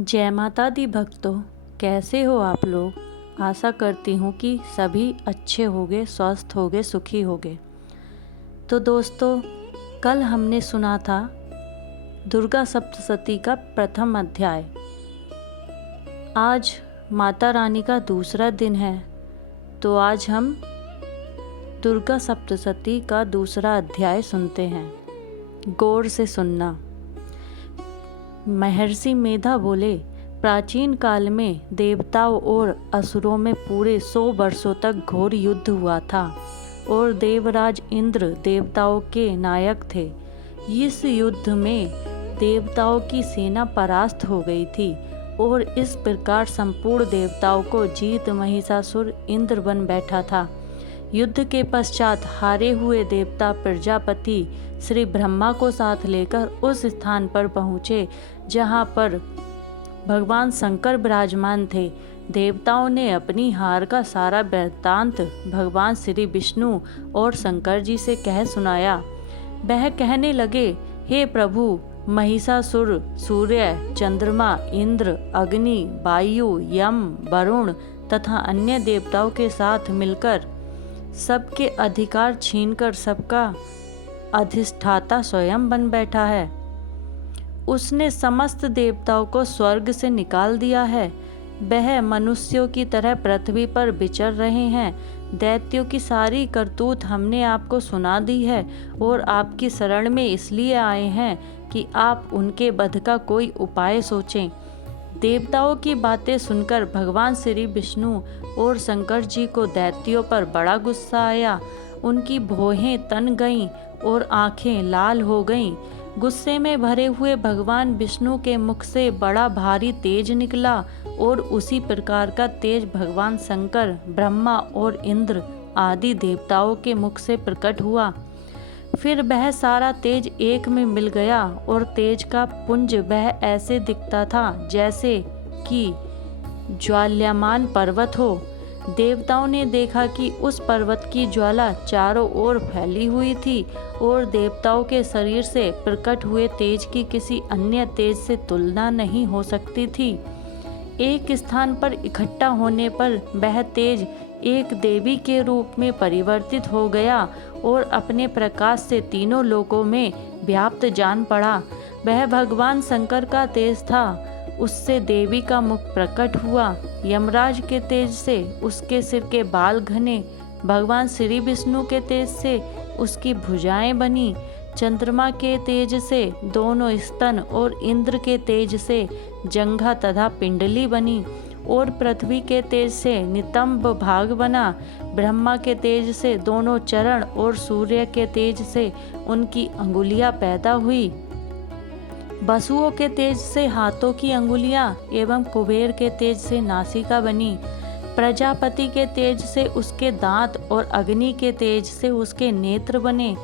जय माता दी भक्तों, कैसे हो आप लोग। आशा करती हूँ कि सभी अच्छे होगे, स्वस्थ होगे, सुखी होगे। तो दोस्तों, कल हमने सुना था दुर्गा सप्तशती का प्रथम अध्याय। आज माता रानी का दूसरा दिन है, तो आज हम दुर्गा सप्तशती का दूसरा अध्याय सुनते हैं। गौर से सुनना। महर्षि मेधा बोले, प्राचीन काल में देवताओं और असुरों में पूरे 100 वर्षों तक घोर युद्ध हुआ था और देवराज इंद्र देवताओं के नायक थे। इस युद्ध में देवताओं की सेना परास्त हो गई थी और इस प्रकार संपूर्ण देवताओं को जीत महिषासुर इंद्र बन बैठा था। युद्ध के पश्चात हारे हुए देवता प्रजापति श्री ब्रह्मा को साथ लेकर उस स्थान पर पहुँचे जहाँ पर भगवान शंकर विराजमान थे। देवताओं ने अपनी हार का सारा वृत्तांत भगवान श्री विष्णु और शंकर जी से कह सुनाया। वह कहने लगे, हे प्रभु, महिषासुर सूर्य, चंद्रमा, इंद्र, अग्नि, वायु, यम, वरुण तथा अन्य देवताओं के साथ मिलकर सबके अधिकार छीनकर सबका अधिष्ठाता स्वयं बन बैठा है। उसने समस्त देवताओं को स्वर्ग से निकाल दिया है। वह मनुष्यों की तरह पृथ्वी पर विचर रहे हैं। दैत्यों की सारी करतूत हमने आपको सुना दी है और आपकी शरण में इसलिए आए हैं कि आप उनके वध का कोई उपाय सोचें। देवताओं की बातें सुनकर भगवान श्री विष्णु और शंकर जी को दैत्यों पर बड़ा गुस्सा आया। उनकी भौहें तन गईं और आंखें लाल हो गईं। गुस्से में भरे हुए भगवान विष्णु के मुख से बड़ा भारी तेज निकला और उसी प्रकार का तेज भगवान शंकर, ब्रह्मा और इंद्र आदि देवताओं के मुख से प्रकट हुआ। फिर वह सारा तेज एक में मिल गया और तेज का पुंज वह ऐसे दिखता था जैसे कि ज्वाल्यमान पर्वत हो। देवताओं ने देखा कि उस पर्वत की ज्वाला चारों ओर फैली हुई थी और देवताओं के शरीर से प्रकट हुए तेज की किसी अन्य तेज से तुलना नहीं हो सकती थी। एक स्थान पर इकट्ठा होने पर वह तेज एक देवी के रूप में परिवर्तित हो गया और अपने प्रकाश से तीनों लोकों में व्याप्त जान पड़ा। वह भगवान शंकर का तेज था। उससे देवी का मुख प्रकट हुआ। यमराज के तेज से उसके सिर के बाल घने, भगवान श्री विष्णु के तेज से उसकी भुजाएं बनी, चंद्रमा के तेज से दोनों स्तन और इंद्र के तेज से जंघा तथा पिंडली बनी और पृथ्वी के तेज से नितंब भाग बना। ब्रह्मा के तेज से दोनों चरण और सूर्य के तेज से उनकी अंगुलियां पैदा हुई। वसुओं के तेज से हाथों की अंगुलियां एवं कुबेर के तेज से नासिका बनी। प्रजापति के तेज से उसके दांत और अग्नि के तेज से उसके नेत्र बने।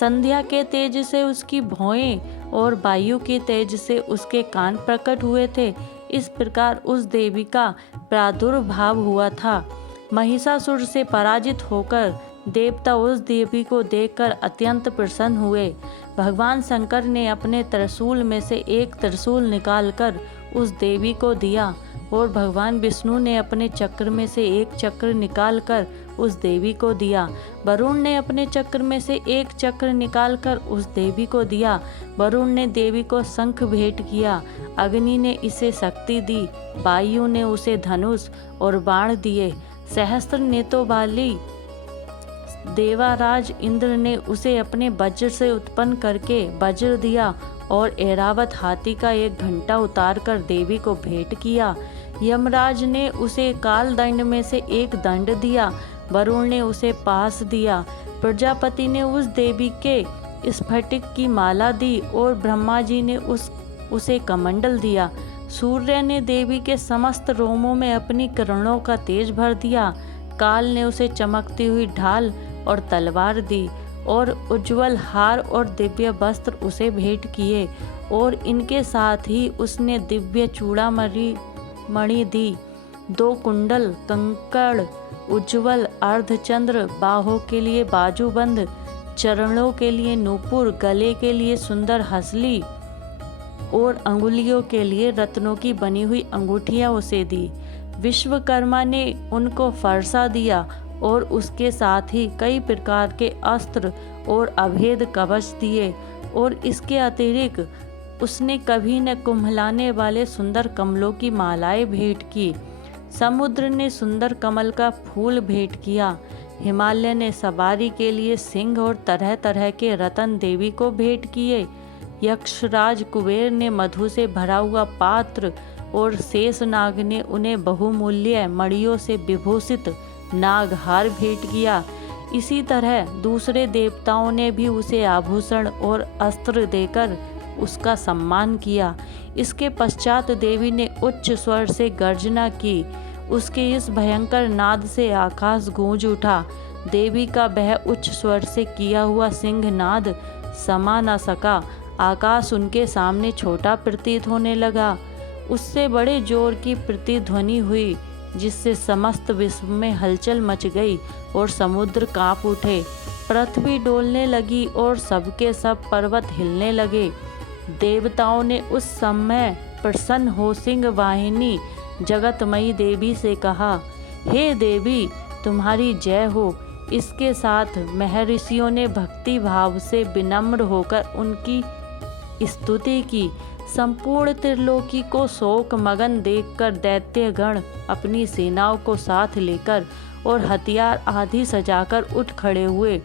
संध्या के तेज से उसकी भौएं और वायु के तेज से उसके कान प्रकट हुए थे। इस प्रकार उस देवी का प्रादुर्भाव हुआ था। महिषासुर से पराजित होकर देवता उस देवी को देखकर अत्यंत प्रसन्न हुए। भगवान शंकर ने अपने त्रिशूल में से एक त्रिशूल निकालकर उस देवी को दिया और भगवान विष्णु ने अपने चक्र में से एक चक्र निकालकर उस देवी को दिया। वरुण ने अपने चक्र में से एक चक्र निकालकर उस देवी को दिया। वरुण ने देवी को शंख भेंट किया। अग्नि ने इसे शक्ति दी। वायु ने उसे धनुष और बाण दिए। सहस्त्र नेत्रों वाली देवाराज इंद्र ने उसे अपने वज्र से उत्पन्न करके वज्र दिया और ऐरावत हाथी का एक घंटा उतारकर देवी को भेंट किया। यमराज ने उसे काल दंड में से एक दंड दिया। वरुण ने उसे पास दिया। प्रजापति ने उस देवी के स्फटिक की माला दी और ब्रह्मा जी ने उसे कमंडल दिया। सूर्य ने देवी के समस्त रोमों में अपनी किरणों का तेज भर दिया। काल ने उसे चमकती हुई ढाल और तलवार दी और उज्जवल हार और दिव्य वस्त्र उसे भेंट किए और इनके साथ ही उसने दिव्य चूड़ामणि दी। 2 कुंडल, कंकड़, उज्जवल अर्धचंद्र, बाहों के लिए बाजूबंद, चरणों के लिए नूपुर, गले के लिए सुंदर हंसली, और अंगुलियों के लिए रत्नों की बनी हुई अंगूठियां उसे दी। विश्वकर्मा ने उनको फरसा दिया और उसके साथ ही कई प्रकार के अस्त्र और अभेद कवच दिए, और इसके अतिरिक्त उसने कभी न कुम्हलाने वाले सुंदर कमलों की मालाएं भेंट की। समुद्र ने सुंदर कमल का फूल भेंट किया। हिमालय ने सवारी के लिए सिंह और तरह तरह के रतन देवी को भेंट किए। यक्षराज कुबेर ने मधु से भरा हुआ पात्र और शेषनाग ने उन्हें बहुमूल्य मणियों से विभूषित नागहार भेंट किया। इसी तरह दूसरे देवताओं ने भी उसे आभूषण और अस्त्र देकर उसका सम्मान किया। इसके पश्चात देवी ने उच्च स्वर से गर्जना की। उसके इस भयंकर नाद से आकाश गूंज उठा। देवी का वह उच्च स्वर से किया हुआ सिंहनाद समा न सका। आकाश उनके सामने छोटा प्रतीत होने लगा। उससे बड़े जोर की प्रतिध्वनि हुई, जिससे समस्त विश्व में हलचल मच गई और समुद्र कांप उठे। पृथ्वी डोलने लगी और सबके सब पर्वत हिलने लगे। देवताओं ने उस समय प्रसन्न हो सिंह वाहिनी जगतमयी देवी से कहा, हे देवी, तुम्हारी जय हो। इसके साथ महर्षियों ने भक्ति भाव से विनम्र होकर उनकी स्तुति की। संपूर्ण त्रिलोकी को शोक मगन देखकर दैत्यगण अपनी सेनाओं को साथ लेकर और हथियार आदि सजाकर उठ खड़े हुए।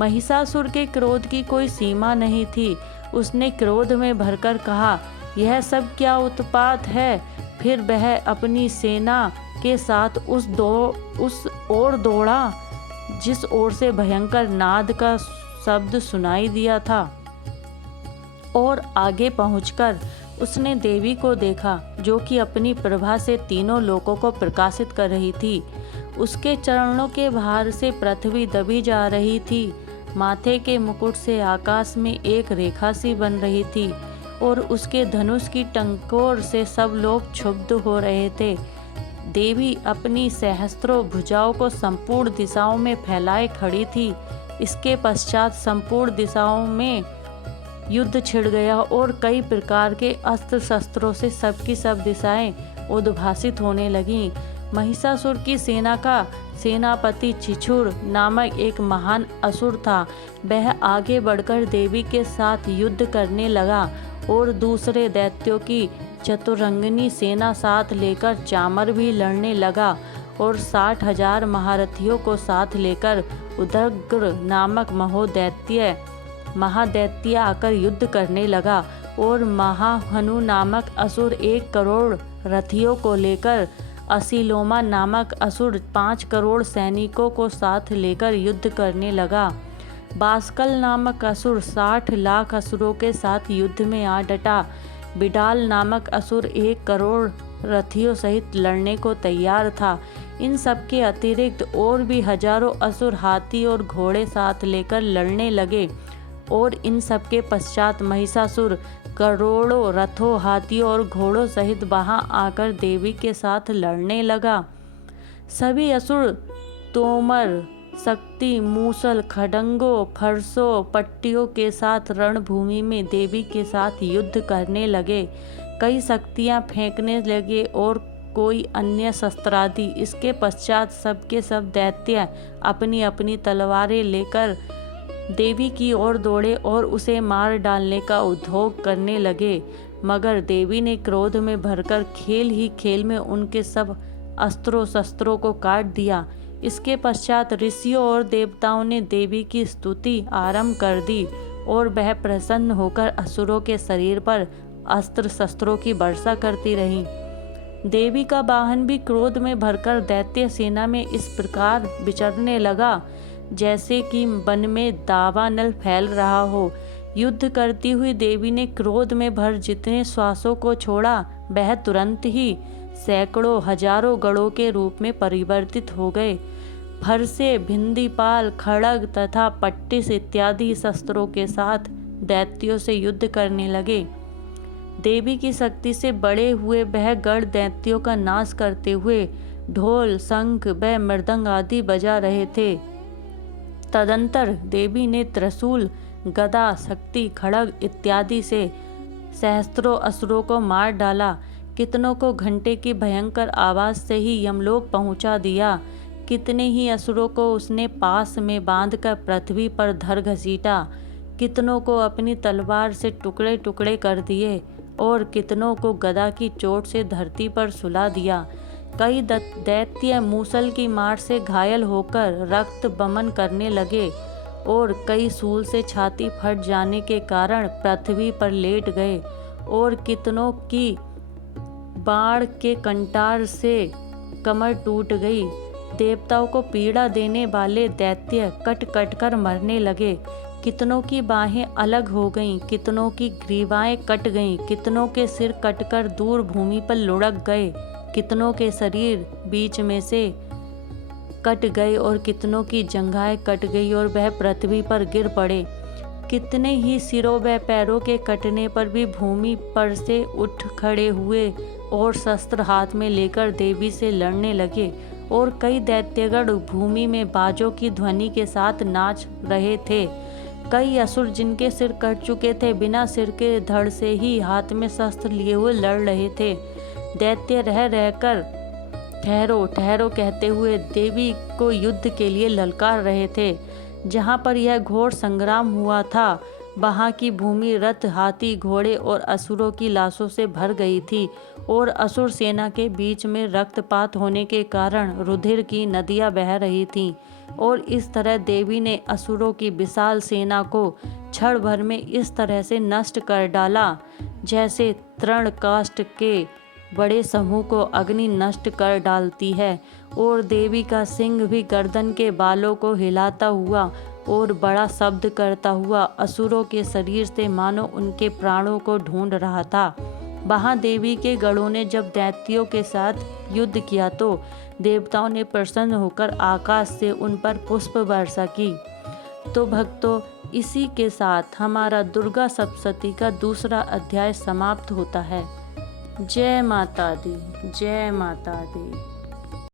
महिषासुर के क्रोध की कोई सीमा नहीं थी। उसने क्रोध में भरकर कहा, यह सब क्या उत्पात है। फिर वह अपनी सेना के साथ उस ओर दौड़ा जिस ओर से भयंकर नाद का शब्द सुनाई दिया था, और आगे पहुंचकर उसने देवी को देखा, जो कि अपनी प्रभा से तीनों लोकों को प्रकाशित कर रही थी। उसके चरणों के भार से पृथ्वी दबी जा रही थी। माथे के मुकुट से आकाश में एक रेखा सी बन रही थी, और उसके धनुष की टंकोर से सब लोग क्षुब्ध हो रहे थे। देवी अपनी सहस्त्रों भुजाओं को संपूर्ण दिशाओं में फैलाए खड़ी थी। इसके पश्चात संपूर्ण दिशाओं में युद्ध छिड़ गया और कई प्रकार के अस्त्र शस्त्रों से सबकी सब दिशाएं उद्भासित होने लगीं। महिषासुर की सेना का सेनापति चिछुर नामक एक महान असुर था। वह आगे बढ़कर देवी के साथ युद्ध करने लगा और दूसरे दैत्यों की चतुरंगिनी सेना साथ लेकर चामर भी लड़ने लगा, और 60,000 महारथियों को साथ लेकर उदग्र नामक महादैत्य आकर युद्ध करने लगा, और महाहनु नामक असुर 1 करोड़ रथियों को लेकर, असीलोमा नामक असुर 5 करोड़ सैनिकों को साथ लेकर युद्ध करने लगा। बास्कल नामक असुर 60 लाख असुरों के साथ युद्ध में आ डटा। बिडाल नामक असुर 1 करोड़ रथियों सहित लड़ने को तैयार था। इन सब के अतिरिक्त और भी हजारों असुर हाथी और घोड़े साथ लेकर लड़ने लगे, और इन सब के पश्चात महिषासुर करोड़ों रथों, हाथियों और घोड़ों सहित वहां आकर देवी के साथ लड़ने लगा। सभी असुर तोमर, शक्ति, मूसल, खड्गों, फरसों, पट्टियों के साथ रणभूमि में देवी के साथ युद्ध करने लगे। कई शक्तियां फेंकने लगे और कोई अन्य शस्त्रादि। इसके पश्चात सबके सब दैत्य अपनी अपनी तलवारें लेकर देवी की ओर दौड़े और उसे मार डालने का उद्योग करने लगे। मगर देवी ने क्रोध में भरकर खेल ही खेल में उनके सब अस्त्रों शस्त्रों को काट दिया। इसके पश्चात ऋषियों और देवताओं ने देवी की स्तुति आरंभ कर दी, और वह प्रसन्न होकर असुरों के शरीर पर अस्त्र शस्त्रों की वर्षा करती रही। देवी का वाहन भी क्रोध में भरकर दैत्य सेना में इस प्रकार विचरने लगा, जैसे कि वन में दावानल फैल रहा हो। युद्ध करती हुई देवी ने क्रोध में भर जितने श्वासों को छोड़ा, वह तुरंत ही सैकड़ों हजारों गढ़ों के रूप में परिवर्तित हो गए। फरसे, भिंदीपाल, खड्ग तथा पट्टिस इत्यादि शस्त्रों के साथ दैत्यों से युद्ध करने लगे। देवी की शक्ति से बड़े हुए वह गढ़ दैत्यों का नाश करते हुए ढोल, शंख व मृदंग आदि बजा रहे थे। तदंतर देवी ने त्रिशूल, गदा, शक्ति, खड्ग इत्यादि से सहस्त्रों असुरों को मार डाला, कितनों को घंटे की भयंकर आवाज से ही यमलोक पहुंचा दिया। कितने ही असुरों को उसने पास में बांधकर पृथ्वी पर धर घसीटा, कितनों को अपनी तलवार से टुकड़े टुकड़े कर दिए और कितनों को गदा की चोट से धरती पर सुला दिया। कई दैत्य मूसल की मार से घायल होकर रक्त बमन करने लगे और कई सूल से छाती फट जाने के कारण पृथ्वी पर लेट गए और कितनों की बाढ़ के कंटार से कमर टूट गई। देवताओं को पीड़ा देने वाले दैत्य कट कट कर मरने लगे, कितनों की बाहें अलग हो गईं, कितनों की ग्रीवाएं कट गईं, कितनों के सिर कटकर दूर भूमि पर लुढ़क गए, कितनों के शरीर बीच में से कट गए और कितनों की जंघाएं कट गई और वह पृथ्वी पर गिर पड़े। कितने ही सिरों व पैरों के कटने पर भी भूमि पर से उठ खड़े हुए और शस्त्र हाथ में लेकर देवी से लड़ने लगे और कई दैत्यगण भूमि में बाजों की ध्वनि के साथ नाच रहे थे। कई असुर जिनके सिर कट चुके थे बिना सिर के धड़ से ही हाथ में शस्त्र लिए हुए लड़ रहे थे। दैत्य रह रहकर ठहरो ठहरो कहते हुए देवी को युद्ध के लिए ललकार रहे थे। जहाँ पर यह घोर संग्राम हुआ था वहाँ की भूमि रथ, हाथी, घोड़े और असुरों की लाशों से भर गई थी और असुर सेना के बीच में रक्तपात होने के कारण रुधिर की नदियाँ बह रही थीं और इस तरह देवी ने असुरों की विशाल सेना को क्षण भर में इस तरह से नष्ट कर डाला जैसे तृणकाष्ठ के बड़े समूह को अग्नि नष्ट कर डालती है। और देवी का सिंह भी गर्दन के बालों को हिलाता हुआ और बड़ा शब्द करता हुआ असुरों के शरीर से मानो उनके प्राणों को ढूंढ रहा था। वहाँ देवी के गणों ने जब दैत्यों के साथ युद्ध किया तो देवताओं ने प्रसन्न होकर आकाश से उन पर पुष्प वर्षा की। तो भक्तों, इसी के साथ हमारा दुर्गा सप्तशती का दूसरा अध्याय समाप्त होता है। जय माता दी, जय माता दी।